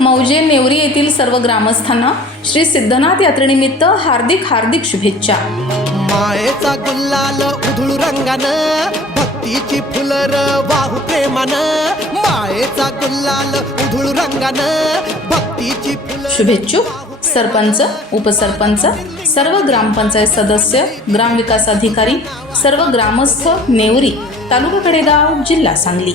मौजे नेवरी येथील सर्व ग्रामस्थांना श्री सिद्धनाथ यात्रेनिमित्त हार्दिक हार्दिक शुभेच्छा। मायेचा गुलाल उधळू रंगानं, भक्तीची फुलर वाहू प्रेमानं, मायेचा गुलाल उधळू रंगानं, भक्तीची फुलर। शुभेच्छुक सरपंच, उपसरपंच, सर्व ग्रामपंचायत सदस्य, ग्रामविकास अधिकारी, सर्व ग्रामस्थ, नेवरी, तालुका कडेगाव, जिल्हा सांगली।